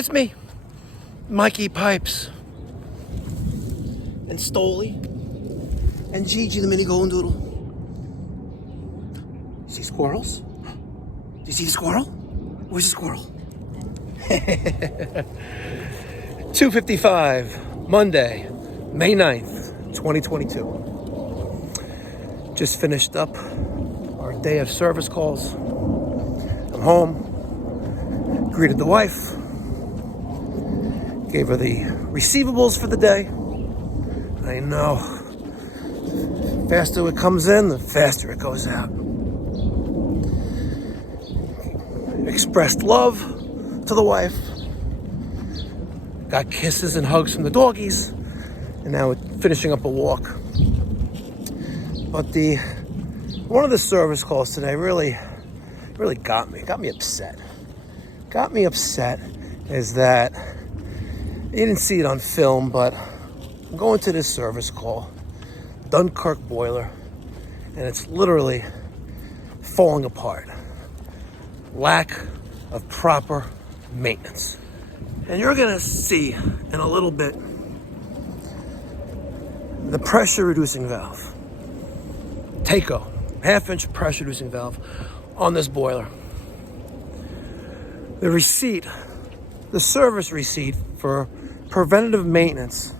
It's me, Mikey Pipes, and Stoli, and Gigi the mini golden doodle. You see squirrels? Do you see the squirrel? Where's the squirrel? 2:55, Monday, May 9th, 2022. Just finished up our day of service calls. I'm home, greeted the wife, gave her the receivables for the day. I know, the faster it comes in, the faster it goes out. Expressed love to the wife, got kisses and hugs from the doggies, and now we're finishing up a walk. But one of the service calls today really got me upset. Got me upset is that you didn't see it on film, but I'm going to this service call, Dunkirk Boiler, and it's literally falling apart. Lack of proper maintenance. And you're gonna see in a little bit the pressure reducing valve. Decal, 1/2-inch pressure reducing valve on this boiler. The receipt, the service receipt for preventative maintenance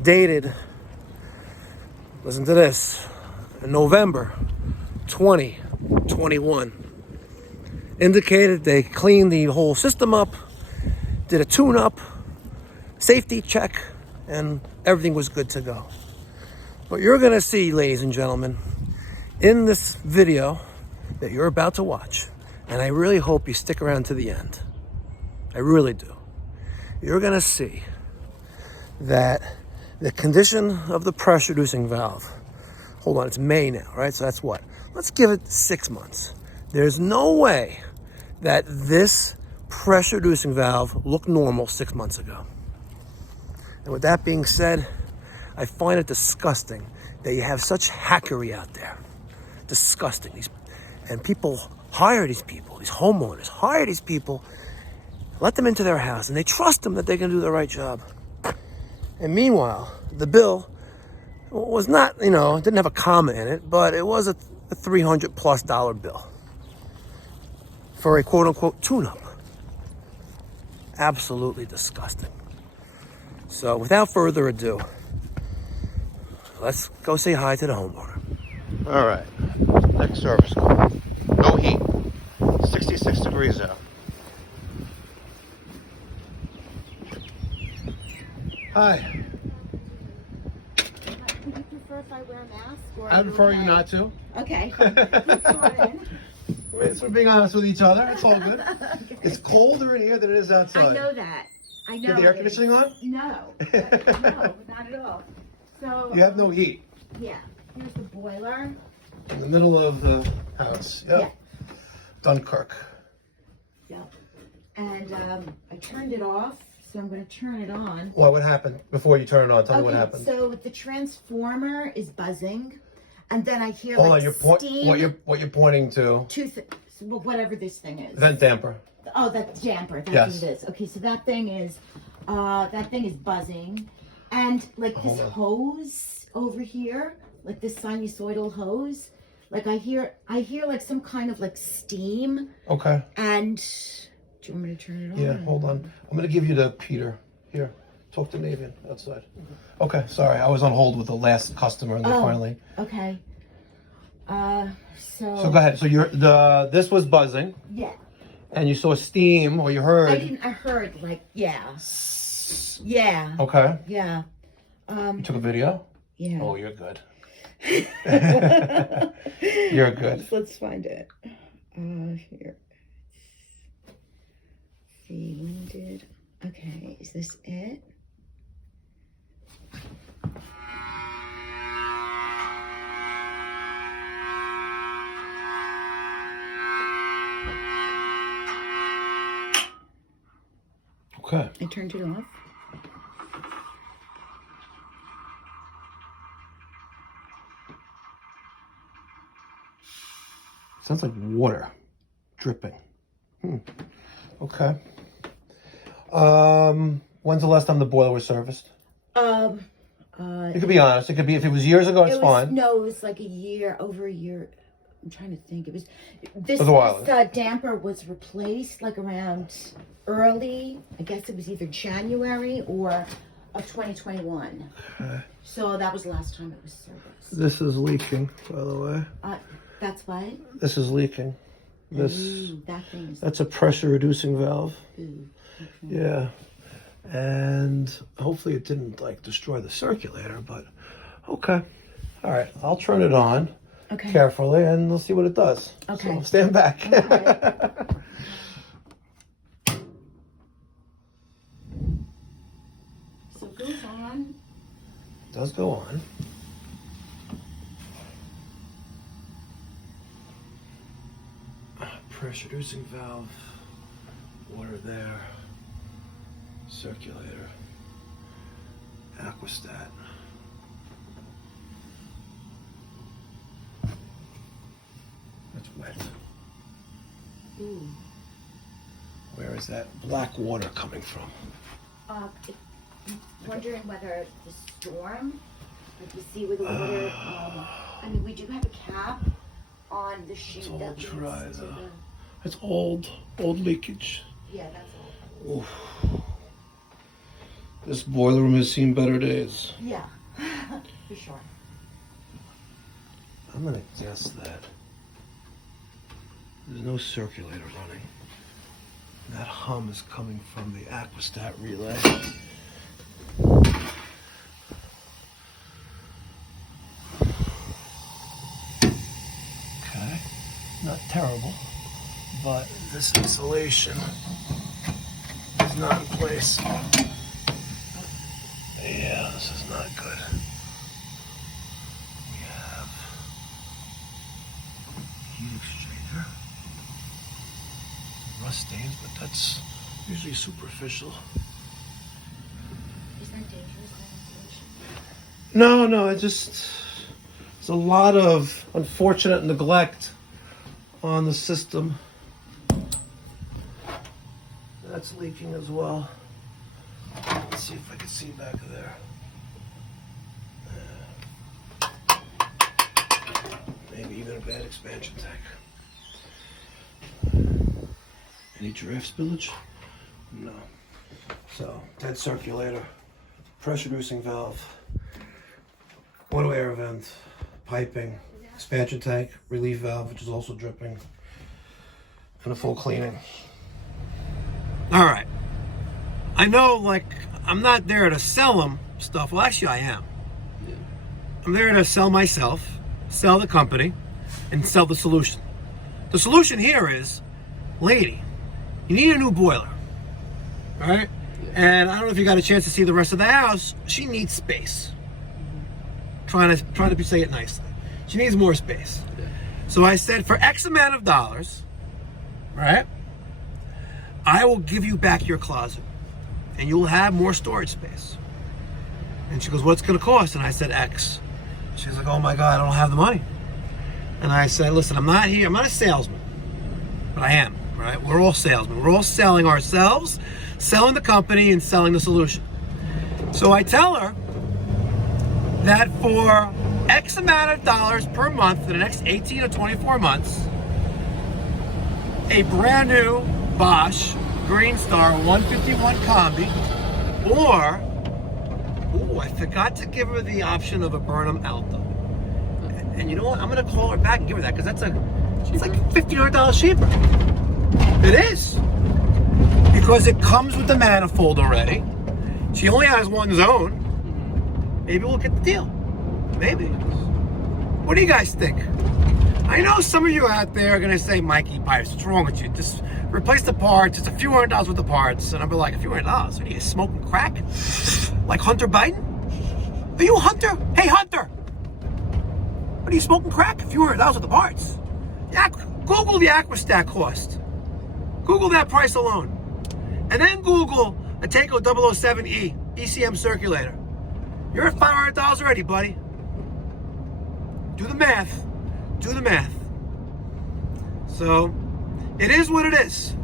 dated, listen to this, in November 2021. Indicated they cleaned the whole system up, did a tune-up, safety check, and everything was good to go. But you're gonna see, ladies and gentlemen, in this video that you're about to watch, and I really hope you stick around to the end. I really do. You're gonna see that the condition of the pressure reducing valve, hold on, it's May now, right? So that's what? Let's give it 6 months. There's no way that this pressure reducing valve looked normal 6 months ago. And with that being said, I find it disgusting that you have such hackery out there. Disgusting. And people hire these people, these homeowners hire these people, let them into their house, and they trust them that they can do the right job. And meanwhile, the bill was not, didn't have a comma in it, but it was a $300+ bill for a quote-unquote tune-up. Absolutely disgusting. So without further ado, let's go say hi to the homeowner. All right, next service call. No heat, 66 degrees out. Hi. Would you prefer if I wear a mask? Or I prefer you not to. Okay. We're being honest with each other. It's all good. Okay. It's colder in here than it is outside. I know that. I know. You have the air conditioning on? No. No, not at all. So You have no heat. Yeah. Here's the boiler. In the middle of the house. Yep. Yeah. Dunkirk. Yep. And I turned it off, so I'm going to turn it on. What happened before you turn it on? Tell me what happened. So the transformer is buzzing, and then I hear Hold like on, steam. what you're pointing to? Whatever this thing is. Vent damper. Oh, that damper. That's Yes. what it is. Okay, so that thing is buzzing, and like this hose over here, like this sinusoidal hose, like I hear like some kind of like steam. Okay. And do you want me to turn it on? Yeah, hold on. I'm gonna give you the Peter. Here, talk to Navian outside. Okay, sorry, I was on hold with the last customer, and then finally. Okay. So go ahead. So this was buzzing. Yeah. And you saw steam, or you heard. I heard like yeah. Okay. Yeah. You took a video. Yeah. Oh, you're good. You're good. Let's find it. Here. See, when did? Okay, is this it? Okay. I turned it off. Sounds like water dripping. Okay. When's the last time the boiler was serviced? You could be honest. It could be if it was years ago. It's fine. No, it was like over a year. I'm trying to think. It was this a while. Damper was replaced like around early. I guess it was either January or of 2021. Okay. So that was the last time it was serviced. This is leaking, by the way. That's what? This is leaking. That's a pressure reducing valve. Ooh, okay. Yeah. And hopefully it didn't like destroy the circulator, but okay. All right, I'll turn it on carefully and we'll see what it does. Okay. So stand back. Okay. So it goes on. It does go on. Pressure reducing valve, water there, circulator, aquastat. That's wet. Ooh. Where is that black water coming from? I'm wondering whether the storm, like you see where the water, I mean, we do have a cap on the sheet that leads dry, to the... It's old leakage. Yeah, that's all. Oof. This boiler room has seen better days. Yeah, for sure. I'm gonna guess that there's no circulator running. That hum is coming from the aquastat relay. Okay, not terrible, but this insulation is not in place. Yeah, this is not good. We have heat exchanger. Rust stains, but that's usually superficial. Is that dangerous? No, it just, there's a lot of unfortunate neglect on the system. That's leaking as well. Let's see if I can see back there. Maybe even a bad expansion tank. Any draft spillage? No. So, dead circulator, pressure reducing valve, auto air vent, piping, expansion tank, relief valve, which is also dripping, and a full cleaning. All right. I know, like, I'm not there to sell them stuff. Well, actually, I am. Yeah. I'm there to sell myself, sell the company, and sell the solution. The solution here is, lady, you need a new boiler, all right? Yeah. And I don't know if you got a chance to see the rest of the house. She needs space. Trying to say it nicely. She needs more space. Yeah. So I said, for X amount of dollars, right, I will give you back your closet, and you'll have more storage space. And she goes, what's it gonna cost? And I said, X. She's like, oh my God, I don't have the money. And I said, listen, I'm not a salesman, but I am, right? We're all salesmen. We're all selling ourselves, selling the company, and selling the solution. So I tell her that for X amount of dollars per month for the next 18 or 24 months, a brand new Bosch Green Star 151 Combi, or, I forgot to give her the option of a Burnham Alto. And you know what? I'm gonna call her back and give her that, because it's like $1,500 cheaper. It is. Because it comes with the manifold already. She only has one zone. Maybe we'll get the deal. Maybe. What do you guys think? I know some of you out there are gonna say, Mikey Pipes, what's wrong with you? Just replace the parts. It's a few $100s worth of parts. And I'll be like, a few $100? What are you, smoking crack? Like Hunter Biden? Are you a Hunter? Hey, Hunter! What are you, smoking crack? A few $100s worth of parts. Yeah, Google the aquastat cost. Google that price alone. And then Google a Decal 007E ECM circulator. You're at $500 already, buddy. Do the math. Do the math. So, it is what it is.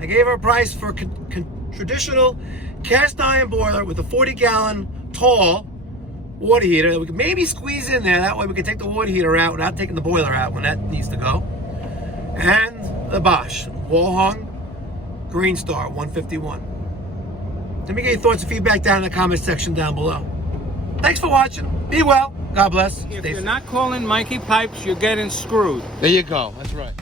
I gave her a price for traditional cast iron boiler with a 40-gallon tall water heater that we could maybe squeeze in there. That way we can take the water heater out without taking the boiler out when that needs to go. And the Bosch wall hung Green Star 151. Let me get your thoughts and feedback down in the comment section down below. Thanks for watching. Be well. God bless. If Stay you're safe. not calling Mikey Pipes, you're getting screwed. There you go. That's right.